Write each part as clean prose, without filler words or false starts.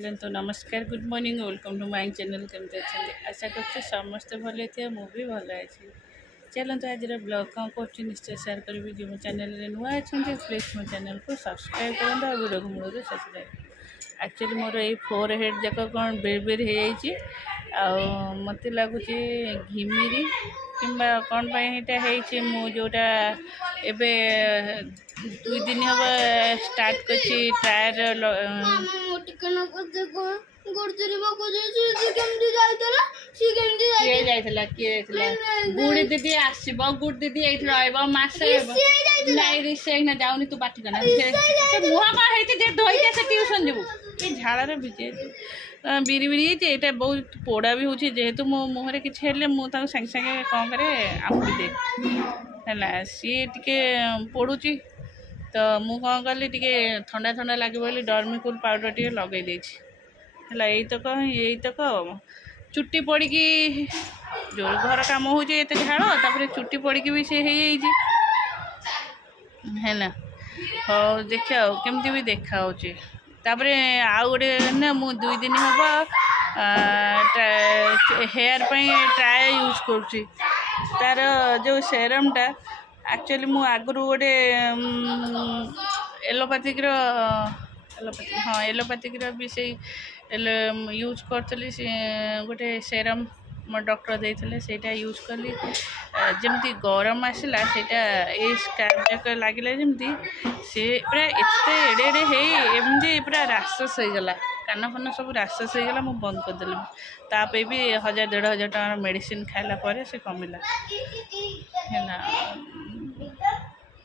चलते नमस्कार good morning welcome to my channel केमती अच्छा आशा कर समस्ते भले थे मु भी भल अच्छी चलते आज ब्लॉग कौन कर निश्चय सेयार करी जो मो चैनल नुआ अच्छा प्लीज मो चैनल को सब्सक्राइब करूँ और वीडियो को मूल सब्सक्राइब एक्चुअली मोर ये फोर हेड जाक कौन बेर बेर हो मत लगुच घिमिरी कि कौन पाई जोटा एबे 2 दिन हम स्टार्ट कर ट्रायर गुड़ी दीदी आसब गुड़ दीदी ये रसे नाई रिसे जाऊनी तू बाटी करना मुह कौन धोई से ट्यूशन जीवु ये झाड़ भिजे बिरी बिरी ये बहुत पोड़ा भी होची जेहेतु मो मुहर किसी मुझे सागे सागे कौन करे आमुड़ी दे है सी टे पड़ुची तो मु कौन कली टे ठंडा ठंडा लगे बोली डर्मिकुल पाउडर टे लगे है यही तक चुट्टी पड़ी जो घर कम हो झाड़ तापर चुट्टी पड़ी भी सी है ना हाँ देखा केमती भी देखा तापर आउ गोटे ना मु 2 दिन हम हेयर ट्राए यूज करुँची तार जो सेरमटा एक्चुअली मु आगु गोटे एलोपैथिक हाँ एलोपैथिक भी से यूज करी गोटे सेरम मो डॉक्टर देते सेटा यूज कली जमती गरम आसला सेटा ये स्कार्फ जाक लगे जमती सी पूरा एते एडे एमती पूरा राक्षस हो गला कान फान सब राक्षस हो गला मुझे बंद करदेली तापे भी 1000-1500 टकर मेडिसिन खाइला पर से कमिला है ना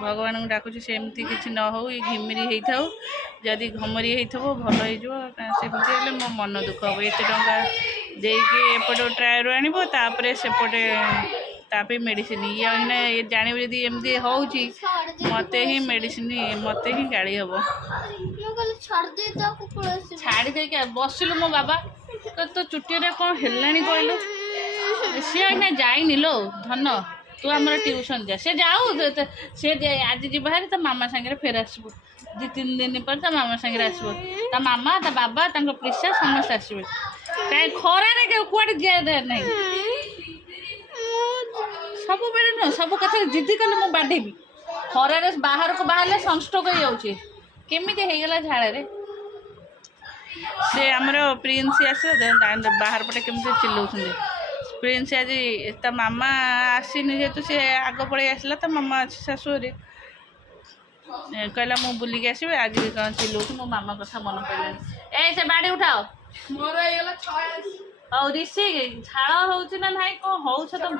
भगवान को डाकुची सेमती किसी न हो घिमिरी होता जदि घमरी होता भल होमती मो मन दुख हम एत टाँचा देकी एपटे ट्रायर आनपर सेपटे तापे मेडिसिन ये जान जदि एमती हो मत ही मेडिसिन मत ही गाड़ी हम छाड़ी दे बसिलु मो बाबा तो चुट्टी कौन है कहलु सी अना जाइनि लो धन तू आम ट्यूशन जा से जाऊ से आज जी बाहर तो मामा सागर फेर आसबू 2-3 दिन पर तो मामा सागर आसबू ता मामा ता बाबा प्रिसा समस्त आसबे कहीं खरारे कौटे जाए ना सब बेले नुह सब कथा जिद्दी कले मुझे बाडेबी खरारे बाहर को बाहर सनस्ट्रोक हो केमी होगला झाड़े से आमर प्रिंस आस बाहर पटे केमती चिल्लाऊँ प्रिंस आज ता मामा आसीनी जेहेतु सी आग पड़े आसला ता मामा अच्छी शाशुरे कहला मु बुलिक आसबे आज भी कौन चिल्लाऊँ मो मामा कथा मन पड़े ए से बाड़ी उठाओ मोर और ऋषि झाड़ हो ना ना कौन हो तुम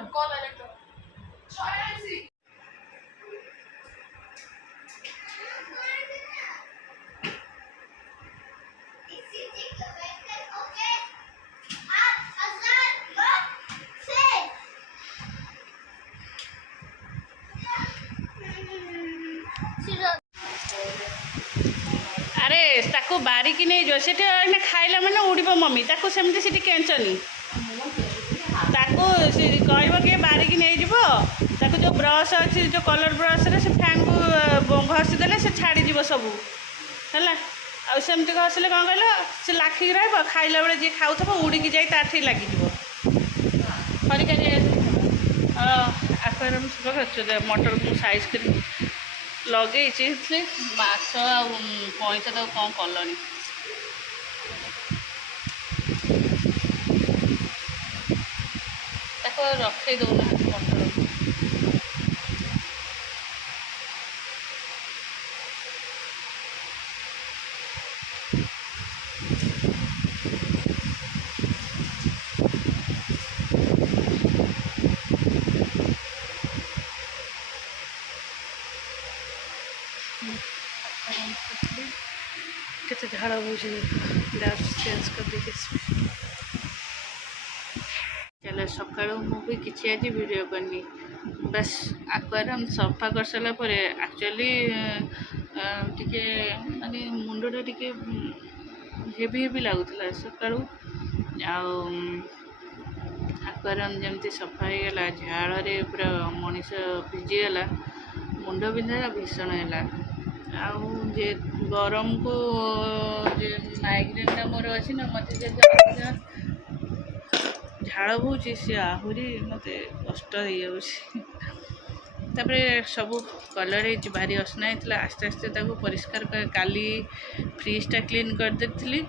अरे ताको बारिकी नहीं जो से खाइला मैंने उड़ब मम्मी ताको सेमती से केंचनी ताको कह कि बारिकी नहीं जाको जो ब्रश अच्छी जो कलर ब्रश से फैन को घसीदे से छाड़ीज सब है आमती घसले कौन कह से लाखिक रहा खाइला बेले जी खाऊ उड़ीकी जाए लगे हरिका आक्वेरियम मटर को साइज कर लगे माछ पैसा तो कौन कल रखे दौना मटर केते झाड़ हो चेंज कर दे चलो सका मुझे किसी आज वीडियो करनी बस आक्वेरियम सफा कर सारा पर एक्चुअली टिके माने मुंडटा टिके हेवी हेवी लगुला सका आक्वेरियम जमती सफा होगा झाड़े पूरा मनीष भिजीगला मुंड बिंधा भीषण है ଆଉ ଯେ ଗରମକୁ ଯେ ମାଇଗ୍ରେନଟା ମୋର ଅଛି ନା, ମୋତେ ଯେ ଝାଳ ବହୁଛି ସେ ଆହୁରି ମୋତେ କଷ୍ଟ ହେଇଯାଉଛି। ତାପରେ ସବୁ କଲର୍ ହେଇଛି, ଭାରି ଅସନା ହେଇଥିଲା। ଆସ୍ତେ ଆସ୍ତେ ତାକୁ ପରିଷ୍କାର କାଲି ଫ୍ରିଜ୍ଟା କ୍ଲିନ୍ କରିଦେଇଥିଲି।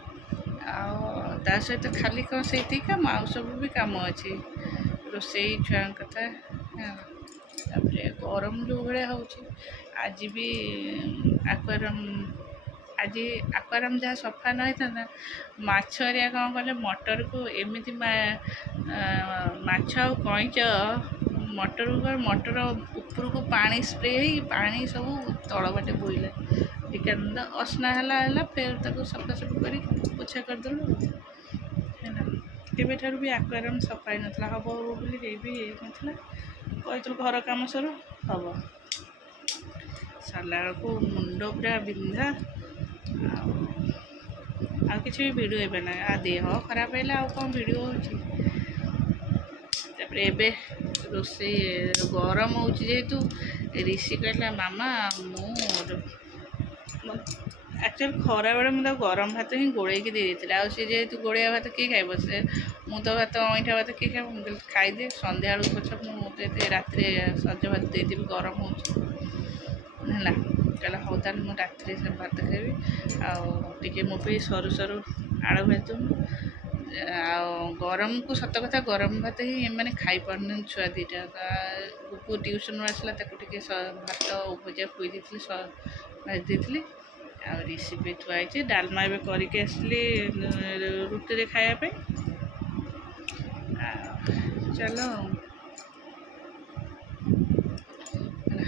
ଆଉ ତା ସହିତ ଖାଲି କ'ଣ ସେଇଠି କାମ, ଆଉ ସବୁ ବି କାମ ଅଛି, ରୋଷେଇ ଛୁଆଙ୍କ କଥା। ତାପରେ ଗରମ ଯେଉଁ ଭଳିଆ ହେଉଛି, ଆଜି ବି ଆଜି ଆକ୍ୱାରିୟମ୍ ଯାହା ସଫା ନ ହେଇଥାନ୍ତା, ମାଛ ହେରିକା କ'ଣ କଲେ, ମଟରକୁ ଏମିତି ମାଛ ଆଉ କଇଁଚ ମଟର ଉପରକୁ ପାଣି ସ୍ପ୍ରେ ହେଇକି ପାଣି ସବୁ ତଳ ବାଟେ ବୋହିଲା। ଏକାନ୍ତ ଅସନା ହେଲା ଫେର ତାକୁ ସଫାସଫି କରି ପୋଛା କରିଦେଲୁ ହେଲା। କେବେଠାରୁ ବି ଆକ୍ୱାରିୟମ୍ ସଫା ହେଇନଥିଲା, ହବ ବୋଲି ବି ହେଇନଥିଲା। କହିଥିଲୁ ଘର କାମ ସରୁ ହବ, ସରିଲା ବେଳକୁ ମୁଣ୍ଡ ପୁରା ବିନ୍ଧା। ଆଉ କିଛି ବି ଭିଡ଼ିଓ ଏବେ ନାହିଁ, ଆଉ ଦେହ ଖରାପ ହେଲେ ଆଉ କ'ଣ ଭିଡ଼ିଓ ହେଉଛି। ତାପରେ ଏବେ ରୋଷେଇ ଗରମ ହେଉଛି ଯେହେତୁ ରିଷି କହିଲା ମାମା ଆକ୍ଚୁଆଲି ଖରାବେଳେ ମୁଁ ତାକୁ ଗରମ ଭାତ ହିଁ ଗୋଳେଇକି ଦେଇଥିଲି। ଆଉ ସେ ଯେହେତୁ ଗୋଳିଆ ଭାତ କିଏ ଖାଇବ, ମୁଁ ତ ଭାତ ଅଇଁଠା ଭାତ କିଏ ଖାଇବ, ମୁଁ କହିଲି ଖାଇଦିଏ, ସନ୍ଧ୍ୟାବେଳକୁ ପଛେ ମୁଁ ରାତିରେ ସଜ ଭାତ ଦେଇଦେବି, ଗରମ ହେଉଛି ହେଲା। କହିଲା ହଉ ତାହେଲେ ମୁଁ ରାତିରେ ସେ ଭାତ ଖାଇବି। ଆଉ ଟିକେ ମୋ ପାଇଁ ସରୁ ସରୁ ଆଳୁ ଭାଜିଦେବୁ। ଆଉ ଗରମକୁ ସତ କଥା ଗରମ ଭାତ ହିଁ ଏମାନେ ଖାଇପାରୁନାହାନ୍ତି ଛୁଆ ଦୁଇଟା। ପୁଅ ଟ୍ୟୁସନ୍ରୁ ଆସିଲା, ତାକୁ ଟିକେ ଭାତ ଭଜା ଖୁଇ ଦେଇଥିଲି, ଭାଜି ଦେଇଥିଲି। ଆଉ ରେସିପି ଥୁଆ ହେଇଛି, ଡାଲମା ଏବେ କରିକି ଆସିଲି ରୁଟିରେ ଖାଇବା ପାଇଁ। ଚାଲ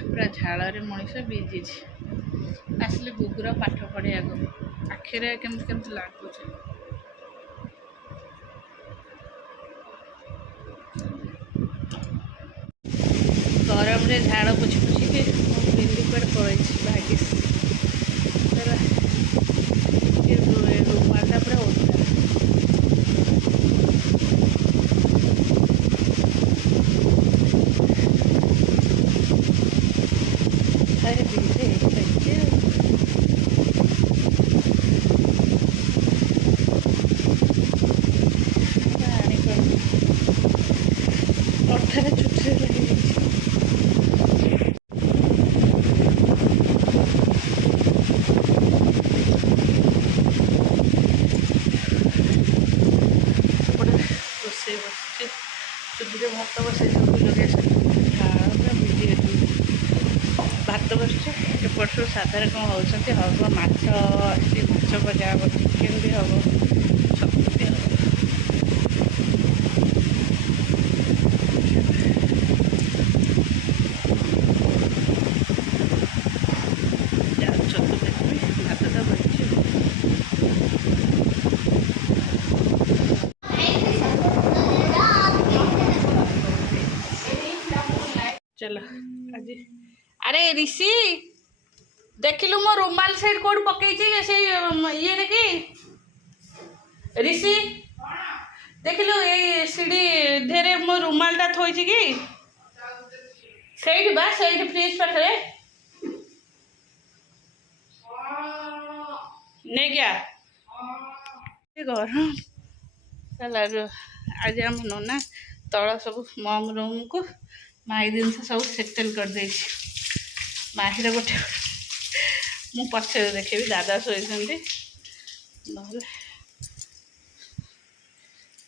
ପୁରା ଝାଳରେ ମଣିଷ ଭିଜିଛି। ଆସିଲେ ଗୁଗୁର ପାଠ ପଢ଼ିବାକୁ, ଆଖିରେ କେମିତି କେମିତି ଲାଗୁଛି। ଗରମରେ ଝାଳ ପୋଛି ପୋଛିକି ମୋ ବିନ୍ଦି କୁଆଡ଼େ ପଳେଇଛି ଭାଗିସ୍। ରୁମାଲଟା ପୁରା ଓଦା। ଆରେ ବିନ୍ଧେ ଏତେ ଆଣିପାରୁନି, ଅଠାରେ ଛୁଟିରେ ଲାଗିଯାଇଛି। ରୋଷେଇ ବସିଛି, ଚୁଲିରେ ଭାତ ବସାଇ ସବୁ ଲଗେଇ ଝାଳ ପୁରା ଭିଜିଗଲି। ଭାତ ବସିଛି, ଏପଟରୁ ସାଧାରେ କ'ଣ ହେଉଛନ୍ତି, ହବ ମାଛ ଆସିଛି, ମାଛ ଭଜା ହେବ, ଚିକେନ୍ ବି ହେବ, ଛତୁ ବି ହେବ। ଛତୁ ଭାଜିବି, ଭାତଟା ବସିଛି। चलो आज अरे ऋषि देखिलु मो रुमाल सेट कोड पकई से ये रे कि ऋषि देखिलु ए सीढ़ी धेरे मो रुमाल टा थोई कि सेठ बा सेठ फ्रिज पाखरे नहीं क्या गरम चला आज आम नना तल सब मम रूम को माई जिनस सब सेटल कर दे माहिर गोटे मु पछे देखी दादा शोती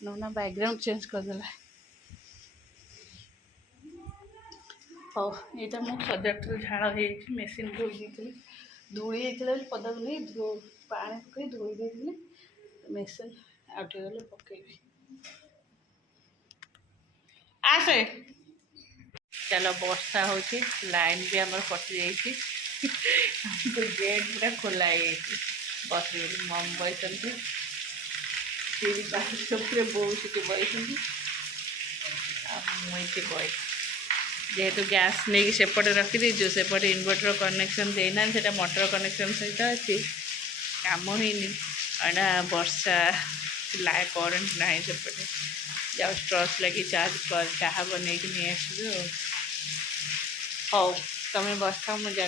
नना बैकग्राउंड चेंज करदेला। हाँ यहाँ मुझे सजाड़ झाड़ हो मेसीन धोई धूली होता पदा नहीं पा पकई धोई देती मेसीन आउटे गले पकईबी आसे चलो वर्षा हो लाइन भी आम कटि जाइए गेट पूरा खोला बस मम बसती बहुत बसती मुझे बस जेहेतु गैस नहीं सेपटे रखीदे सेपटे इन्वर्टर कनेक्शन देना से मोटर कनेक्शन सहित अच्छी काम होनी एटा वर्षा करेन्ट ना सेपटे जाओ ट्रच लगी चार्ज कर चाह बन नहीं आसो हाँ तुम बस मुझे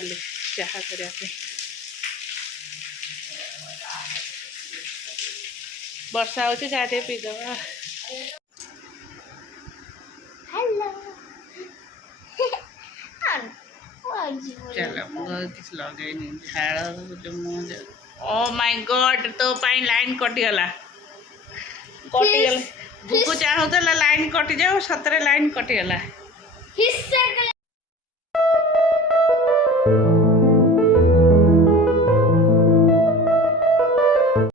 चाह करने ବର୍ଷା ହେଉଛି ଯାହା ଟିକେ ପିଇଦେବା। ଚାଲ ମୁଁ କିଛି ଲଗେଇନି ଝାଳ ମୁହଁ। ଓ ମାଇ ଗଡ୍ ତୋ ପାଇଁ ଲାଇନ୍ କଟିଗଲା ବୁକୁ ଚାହୁଁଥିଲା ଲାଇନ୍ କଟିଯାଉ ସତରେ ଲାଇନ୍ କଟିଗଲା।